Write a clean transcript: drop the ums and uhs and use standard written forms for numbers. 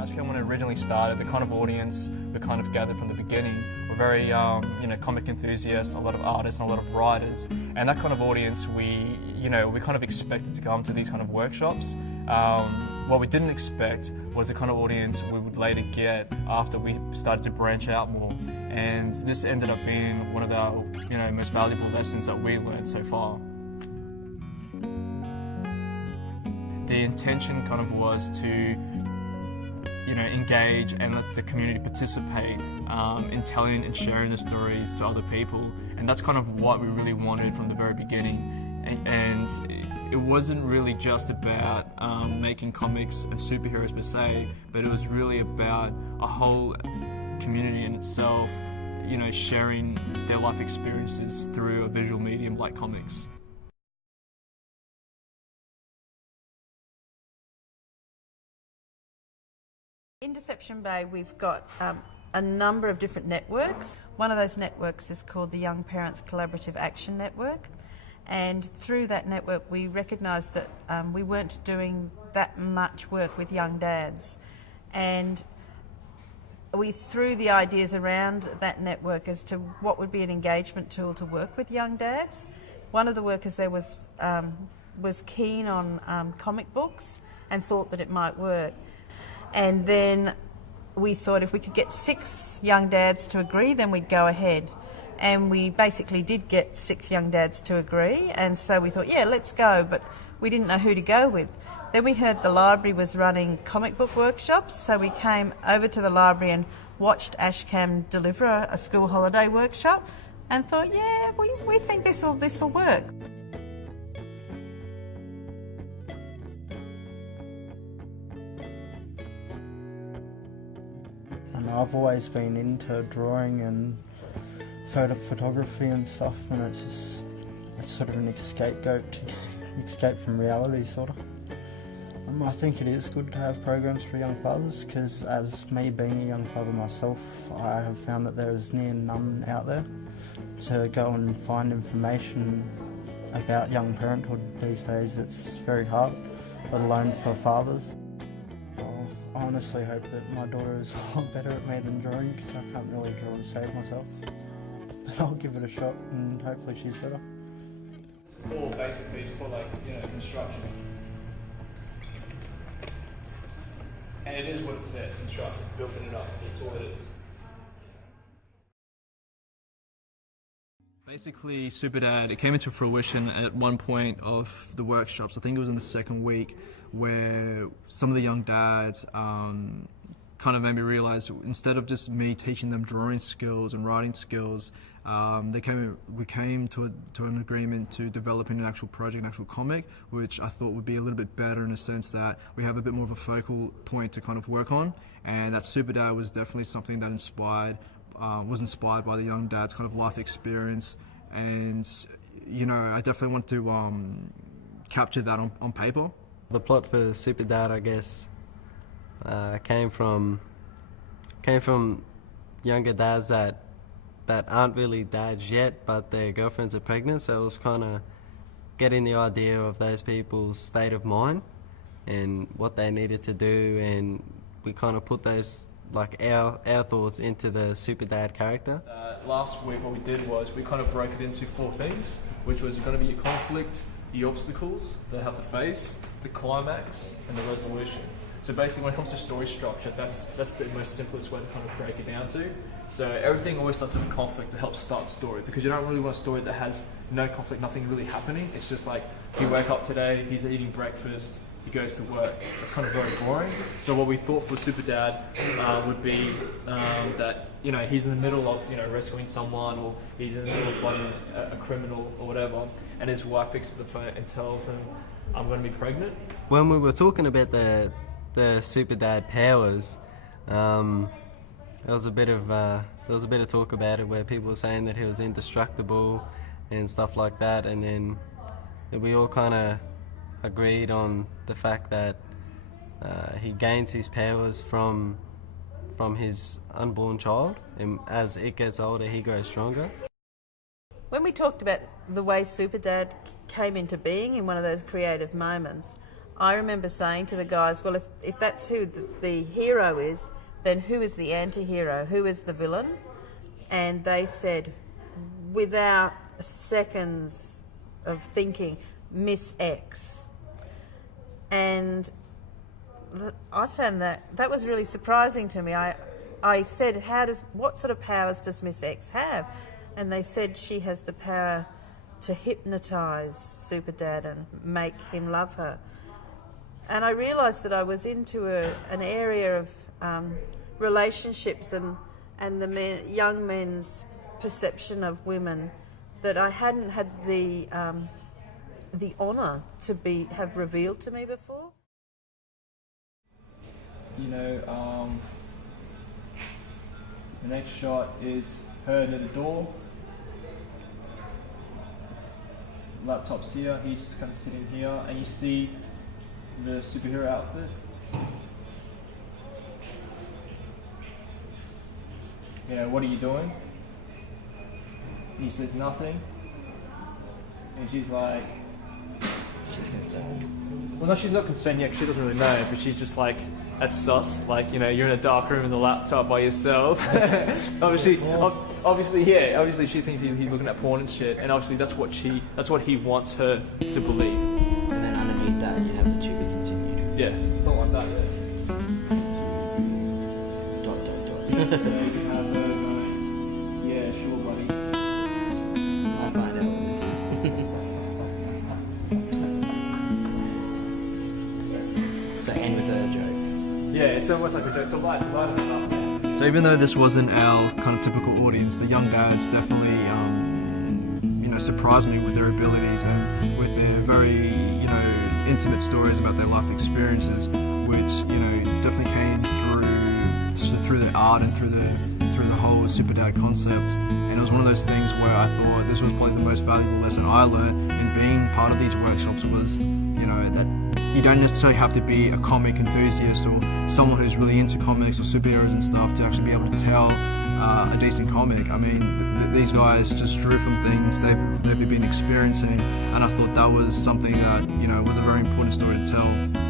Ashcan, when it originally started, the kind of audience we kind of gathered from the beginning were very, comic enthusiasts, a lot of artists, and a lot of writers, and that kind of audience we kind of expected to come to these kind of workshops. What we didn't expect was the kind of audience we would later get after we started to branch out more, and this ended up being one of our, most valuable lessons that we learned so far. The intention kind of was to engage and let the community participate in telling and sharing the stories to other people, and that's kind of what we really wanted from the very beginning. And it wasn't really just about making comics and superheroes per se, but it was really about a whole community in itself, sharing their life experiences through a visual medium like comics. In Deception Bay, we've got a number of different networks. One of those networks is called the Young Parents Collaborative Action Network, and through that network we recognised that we weren't doing that much work with young dads, and we threw the ideas around that network as to what would be an engagement tool to work with young dads. One of the workers there was keen on comic books and thought that it might work. And then we thought if we could get 6 young dads to agree, then we'd go ahead. And we basically did get 6 young dads to agree, and so we thought, yeah, let's go, but we didn't know who to go with. Then we heard the library was running comic book workshops, so we came over to the library and watched ashcan deliver a school holiday workshop and thought, yeah, we think this'll work. And I've always been into drawing and photography and stuff, and it's sort of an scapegoat to escape from reality, sort of. I think it is good to have programs for young fathers, because as me being a young father myself, I have found that there is near none out there to go and find information about young parenthood these days. It's very hard, let alone for fathers. I honestly hope that my daughter is a lot better at me than drawing, because I can't really draw to save myself. But I'll give it a shot and hopefully she's better. Or basically it's called construction. And it is what it says, construction, building it up, that's all it is. Basically, Superdad, it came into fruition at one point of the workshops. I think it was in the second week, where some of the young dads kind of made me realise, instead of just me teaching them drawing skills and writing skills, we came to an agreement to developing an actual project, an actual comic, which I thought would be a little bit better in a sense that we have a bit more of a focal point to kind of work on, and that Superdad was definitely something that was inspired by the young dad's kind of life experience, and I definitely want to capture that on paper. The plot for Superdad, I guess, came from younger dads that aren't really dads yet, but their girlfriends are pregnant, so it was kind of getting the idea of those people's state of mind and what they needed to do, and we kind of put those, our thoughts into the Superdad character. Last week what we did was we kind of broke it into 4 things, which was going to be your conflict, the obstacles they have to face, the climax, and the resolution. So basically when it comes to story structure, that's the most simplest way to kind of break it down to. So everything always starts with a conflict to help start the story, because you don't really want a story that has no conflict, nothing really happening. It's just like, he woke up today, he's eating breakfast, he goes to work. It's kind of very boring. So what we thought for Superdad would be that he's in the middle of rescuing someone, or he's in the middle of fighting a criminal or whatever, and his wife picks up the phone and tells him, "I'm going to be pregnant." When we were talking about the Superdad powers, there was a bit of talk about it where people were saying that he was indestructible and stuff like that, and then we all kind of agreed on the fact that he gains his powers from his unborn child, and as it gets older he grows stronger. When we talked about the way Superdad came into being in one of those creative moments, I remember saying to the guys, well, if that's who the hero is, then who is the anti-hero? Who is the villain? And they said, without seconds of thinking, Miss X. And I found that was really surprising to me. I said, what sort of powers does Miss X have? And they said she has the power to hypnotise Super Dad and make him love her. And I realised that I was into an area of relationships and the young men's perception of women that I hadn't had the honour to have revealed to me before. You know, the next shot is her near the door. Laptop's here, he's kind of sitting here, and you see the superhero outfit. You know, what are you doing? He says nothing. And she's like... She's concerned. Well, no, she's not concerned yet because she doesn't really know, but she's just like, that's sus. Like, you know, you're in a dark room in the laptop by yourself. obviously, she thinks he's looking at porn and shit, and obviously that's what he wants her to believe. And then underneath that, you have the to be continued. Yeah, something like that, yeah. Dot. So you can have her going, yeah, sure, buddy. I find out what this is. So end with a joke. Yeah, it's almost like a joke to light it up. So even though this wasn't our kind of typical audience, the young dads definitely, surprised me with their abilities and with their very, intimate stories about their life experiences, which, definitely came through the art and through the whole Super Dad concept. And it was one of those things where I thought this was probably the most valuable lesson I learned in being part of these workshops was, that you don't necessarily have to be a comic enthusiast or someone who's really into comics or superheroes and stuff to actually be able to tell a decent comic. I mean, these guys just drew from things they've been experiencing, and I thought that was something that, was a very important story to tell.